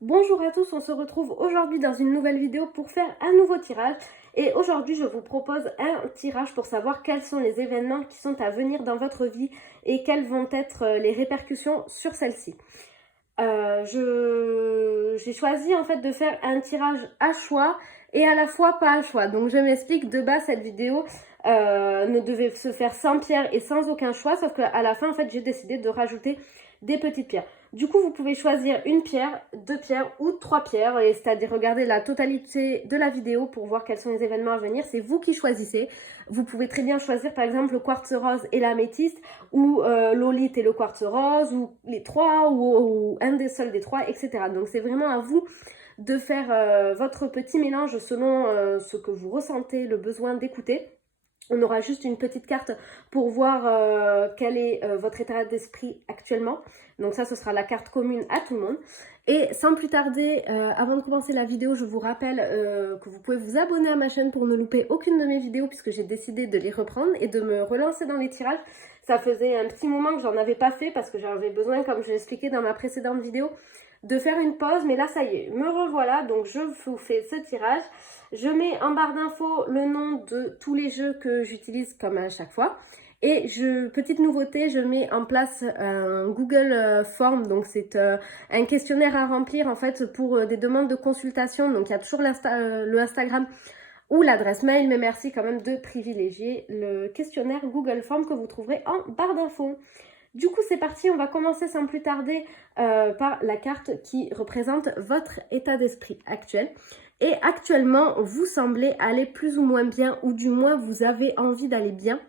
Bonjour à tous, on se retrouve aujourd'hui dans une nouvelle vidéo pour faire un nouveau tirage. Et aujourd'hui, je vous propose un tirage pour savoir quels sont les événements qui sont à venir dans votre vie et quelles vont être les répercussions sur celle-ci. J'ai choisi en fait de faire un tirage à choix et à la fois pas à choix. Donc je m'explique, de base cette vidéo ne devait se faire sans pierre et sans aucun choix, sauf qu'à la fin en fait j'ai décidé de rajouter des petites pierres. Du coup vous pouvez choisir une pierre, deux pierres ou trois pierres, et c'est-à-dire regarder la totalité de la vidéo pour voir quels sont les événements à venir. C'est vous qui choisissez. Vous pouvez très bien choisir par exemple le quartz rose et l'améthyste, ou l'olite et le quartz rose, ou les trois, ou un des seuls des trois, etc. Donc c'est vraiment à vous de faire votre petit mélange selon ce que vous ressentez le besoin d'écouter. On aura juste une petite carte pour voir quel est votre état d'esprit actuellement. Donc ça, ce sera la carte commune à tout le monde. Et sans plus tarder, avant de commencer la vidéo, je vous rappelle que vous pouvez vous abonner à ma chaîne pour ne louper aucune de mes vidéos, puisque j'ai décidé de les reprendre et de me relancer dans les tirages. Ça faisait un petit moment que j'en avais pas fait parce que j'avais besoin, comme je l'expliquais dans ma précédente vidéo, de faire une pause. Mais là, ça y est, me revoilà. Donc je vous fais ce tirage. Je mets en barre d'infos le nom de tous les jeux que j'utilise comme à chaque fois. Et petite nouveauté, je mets en place un Google Form. Donc c'est un questionnaire à remplir en fait pour des demandes de consultation. Donc il y a toujours le Instagram ou l'adresse mail, mais merci quand même de privilégier le questionnaire Google Form que vous trouverez en barre d'infos. Du coup, c'est parti, on va commencer sans plus tarder par la carte qui représente votre état d'esprit actuel. Et actuellement, vous semblez aller plus ou moins bien, ou du moins vous avez envie d'aller bien.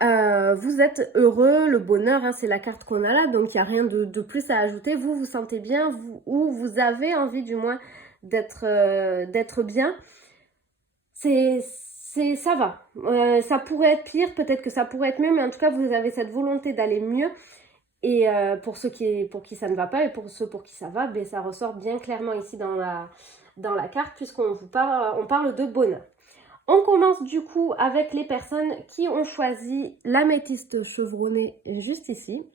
Vous êtes heureux, le bonheur, hein, c'est la carte qu'on a là, donc il n'y a rien de plus à ajouter. Vous vous sentez bien, ou vous avez envie du moins d'être bien. Ça va. Ça pourrait être pire, peut-être que ça pourrait être mieux, mais en tout cas, vous avez cette volonté d'aller mieux. Et pour pour qui ça ne va pas, et pour ceux pour qui ça va, ben, ça ressort bien clairement ici dans la carte, puisqu'on on parle de bonheur. On commence du coup avec les personnes qui ont choisi l'améthyste chevronné juste ici.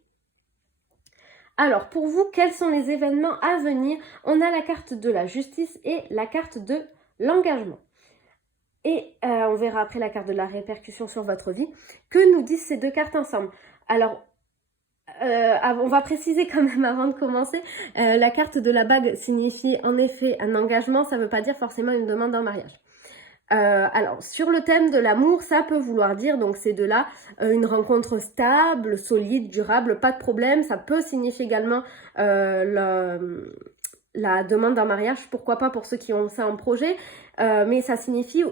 Alors, pour vous, quels sont les événements à venir? On a la carte de la justice et la carte de l'engagement. Et on verra après la carte de la répercussion sur votre vie. Que nous disent ces deux cartes ensemble? Alors, on va préciser quand même avant de commencer, la carte de la bague signifie en effet un engagement, ça ne veut pas dire forcément une demande en mariage. Alors, sur le thème de l'amour, ça peut vouloir dire, donc ces deux-là, une rencontre stable, solide, durable, pas de problème. Ça peut signifier également la demande en mariage, pourquoi pas pour ceux qui ont ça en projet, mais ça signifie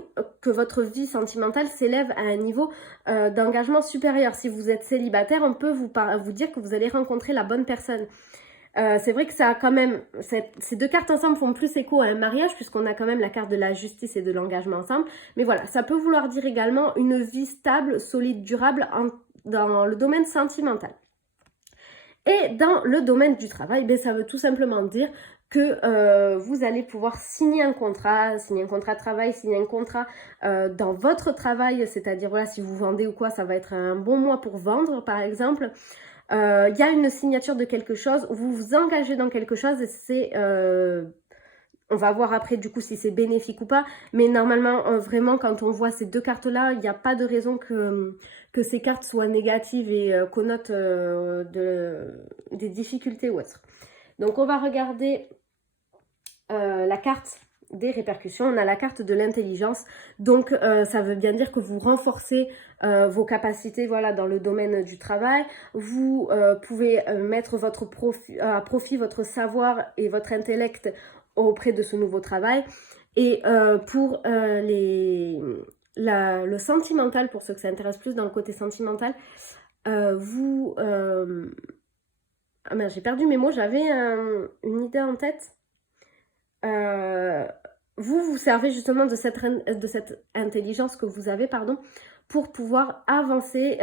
que votre vie sentimentale s'élève à un niveau d'engagement supérieur. Si vous êtes célibataire, on peut vous dire que vous allez rencontrer la bonne personne. C'est vrai que ça a quand même, ces deux cartes ensemble font plus écho à un mariage, puisqu'on a quand même la carte de la justice et de l'engagement ensemble. Mais voilà, ça peut vouloir dire également une vie stable, solide, durable dans le domaine sentimental. Et dans le domaine du travail, ben, ça veut tout simplement dire que vous allez pouvoir signer un contrat de travail, signer un contrat dans votre travail, c'est-à-dire voilà, si vous vendez ou quoi, ça va être un bon mois pour vendre par exemple. Il y a une signature de quelque chose, vous vous engagez dans quelque chose, et c'est... on va voir après du coup si c'est bénéfique ou pas, mais normalement vraiment quand on voit ces deux cartes là, il n'y a pas de raison que ces cartes soient négatives et connotent des difficultés ou autre. Donc on va regarder la carte des répercussions. On a la carte de l'intelligence, donc ça veut bien dire que vous renforcez vos capacités, voilà, dans le domaine du travail. Vous pouvez mettre à profit votre savoir et votre intellect auprès de ce nouveau travail. Et pour le sentimental, pour ceux que ça intéresse plus dans le côté sentimental, ah merde, j'ai perdu mes mots, j'avais une idée en tête. Vous vous servez justement de cette intelligence que vous avez, pardon, pour pouvoir avancer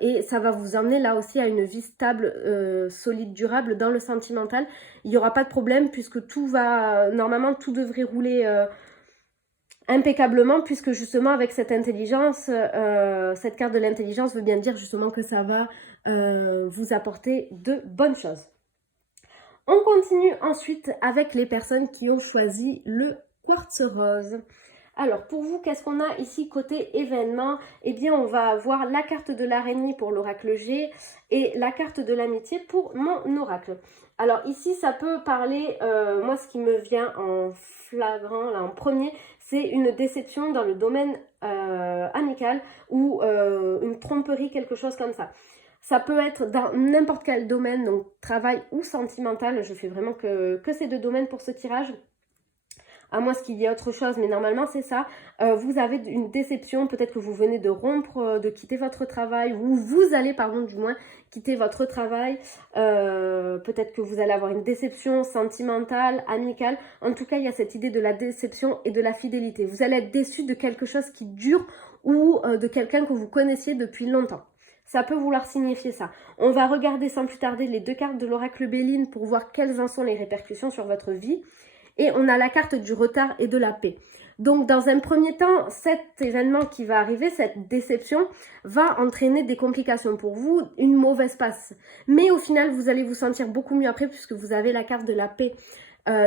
et ça va vous emmener là aussi à une vie stable, solide, durable dans le sentimental. Il n'y aura pas de problème puisque normalement tout devrait rouler impeccablement, puisque justement avec cette intelligence, cette carte de l'intelligence veut bien dire justement que ça va vous apporter de bonnes choses. On continue ensuite avec les personnes qui ont choisi le quartz rose. Alors pour vous, qu'est-ce qu'on a ici côté événement? Eh bien on va avoir la carte de l'araignée pour l'oracle G et la carte de l'amitié pour mon oracle. Alors ici ça peut parler, moi ce qui me vient en flagrant, là en premier, c'est une déception dans le domaine amical ou une tromperie, quelque chose comme ça. Ça peut être dans n'importe quel domaine, donc travail ou sentimental. Je fais vraiment que ces deux domaines pour ce tirage. À moins qu'il y ait autre chose, mais normalement c'est ça. Vous avez une déception, peut-être que vous venez de rompre, de quitter votre travail, ou vous allez, pardon, du moins, quitter votre travail. Peut-être que vous allez avoir une déception sentimentale, amicale. En tout cas, il y a cette idée de la déception et de la fidélité. Vous allez être déçu de quelque chose qui dure ou de quelqu'un que vous connaissiez depuis longtemps. Ça peut vouloir signifier ça. On va regarder sans plus tarder les deux cartes de l'oracle Béline pour voir quelles en sont les répercussions sur votre vie. Et on a la carte du retard et de la paix. Donc, dans un premier temps, cet événement qui va arriver, cette déception, va entraîner des complications pour vous, une mauvaise passe. Mais au final, vous allez vous sentir beaucoup mieux après puisque vous avez la carte de la paix.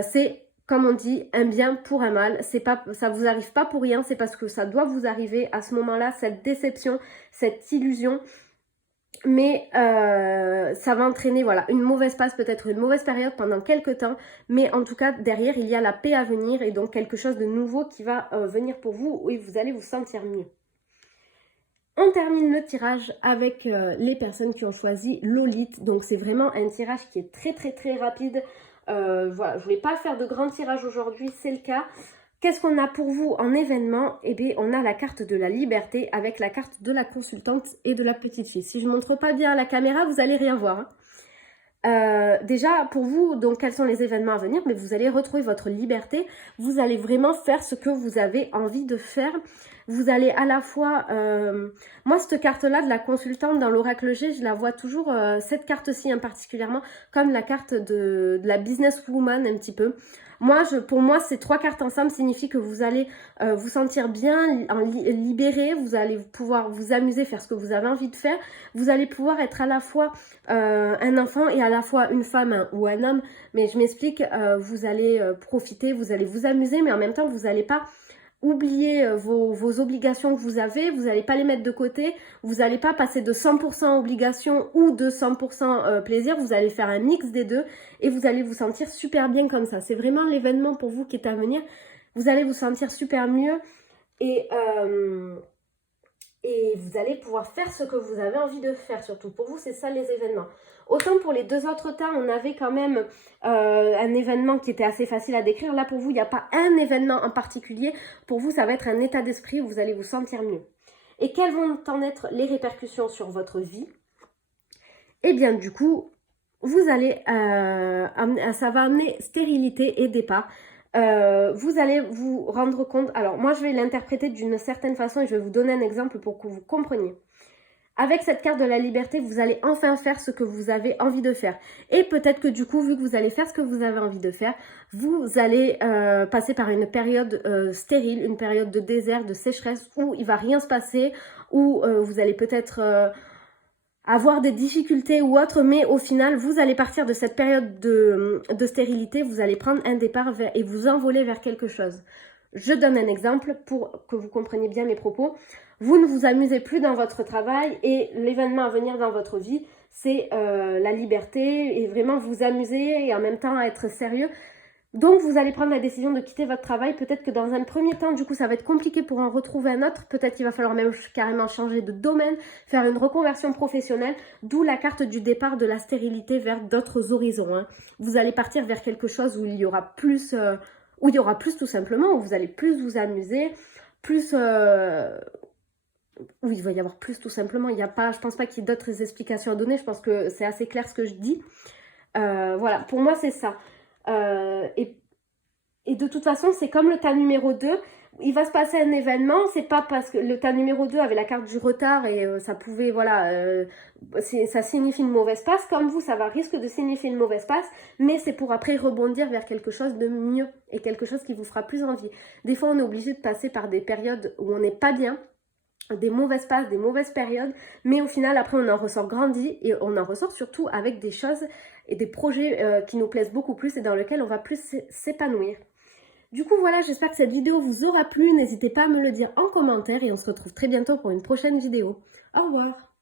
C'est, comme on dit, un bien pour un mal. Ça vous arrive pas pour rien, c'est parce que ça doit vous arriver à ce moment-là, cette déception, cette illusion. Mais ça va entraîner voilà, une mauvaise passe, peut-être une mauvaise période pendant quelques temps. Mais en tout cas, derrière, il y a la paix à venir et donc quelque chose de nouveau qui va venir pour vous et vous allez vous sentir mieux. On termine le tirage avec les personnes qui ont choisi Lolith. Donc c'est vraiment un tirage qui est très rapide. Voilà, je voulais pas faire de grands tirages aujourd'hui, c'est le cas. Qu'est-ce qu'on a pour vous en événement? Eh bien, on a la carte de la liberté avec la carte de la consultante et de la petite fille. Si je ne montre pas bien à la caméra, vous allez rien voir. Déjà, pour vous, donc, quels sont les événements à venir? Mais vous allez retrouver votre liberté. Vous allez vraiment faire ce que vous avez envie de faire. Vous allez à la fois... moi, cette carte-là de la consultante dans l'oracle G, je la vois toujours, cette carte-ci particulièrement, comme la carte de la businesswoman un petit peu. Pour moi, ces trois cartes ensemble signifient que vous allez vous sentir bien, libéré, vous allez pouvoir vous amuser, faire ce que vous avez envie de faire. Vous allez pouvoir être à la fois un enfant et à la fois une femme ou un homme. Mais je m'explique, vous allez profiter, vous allez vous amuser, mais en même temps, vous n'allez pas oublier vos obligations que vous avez, vous n'allez pas les mettre de côté, vous n'allez pas passer de 100% obligation ou de 100% plaisir, vous allez faire un mix des deux et vous allez vous sentir super bien comme ça. C'est vraiment l'événement pour vous qui est à venir, vous allez vous sentir super mieux et vous allez pouvoir faire ce que vous avez envie de faire surtout. Pour vous, c'est ça les événements. Autant pour les deux autres temps, on avait quand même un événement qui était assez facile à décrire. Là, pour vous, il n'y a pas un événement en particulier. Pour vous, ça va être un état d'esprit où vous allez vous sentir mieux. Et quelles vont en être les répercussions sur votre vie? Eh bien, du coup, vous allez, ça va amener stérilité et départ. Vous allez vous rendre compte, alors moi je vais l'interpréter d'une certaine façon et je vais vous donner un exemple pour que vous compreniez. Avec cette carte de la liberté, vous allez enfin faire ce que vous avez envie de faire. Et peut-être que du coup, vu que vous allez faire ce que vous avez envie de faire, vous allez passer par une période stérile, une période de désert, de sécheresse, où il ne va rien se passer, où vous allez peut-être... avoir des difficultés ou autre, mais au final, vous allez partir de cette période de stérilité, vous allez prendre un départ et vous envoler vers quelque chose. Je donne un exemple pour que vous compreniez bien mes propos. Vous ne vous amusez plus dans votre travail et l'événement à venir dans votre vie, c'est la liberté et vraiment vous amuser et en même temps être sérieux. Donc, vous allez prendre la décision de quitter votre travail. Peut-être que dans un premier temps, du coup, ça va être compliqué pour en retrouver un autre. Peut-être qu'il va falloir même carrément changer de domaine, faire une reconversion professionnelle, d'où la carte du départ de la stérilité vers d'autres horizons. Vous allez partir vers quelque chose où il y aura plus, tout simplement, où vous allez plus vous amuser, plus... où il va y avoir plus tout simplement. Je pense pas qu'il y ait d'autres explications à donner. Je pense que c'est assez clair ce que je dis. Voilà, pour moi, c'est ça. Et de toute façon, c'est comme le tas numéro 2. Il va se passer un événement, c'est pas parce que le tas numéro 2 avait la carte du retard et ça pouvait, voilà, ça signifie une mauvaise passe. Comme vous, ça risque de signifier une mauvaise passe, mais c'est pour après rebondir vers quelque chose de mieux et quelque chose qui vous fera plus envie. Des fois, on est obligé de passer par des périodes où on n'est pas bien. des mauvaises passes, des mauvaises périodes, mais au final après on en ressort grandi et on en ressort surtout avec des choses et des projets qui nous plaisent beaucoup plus et dans lesquels on va plus s'épanouir. Du coup voilà, j'espère que cette vidéo vous aura plu, n'hésitez pas à me le dire en commentaire et on se retrouve très bientôt pour une prochaine vidéo. Au revoir.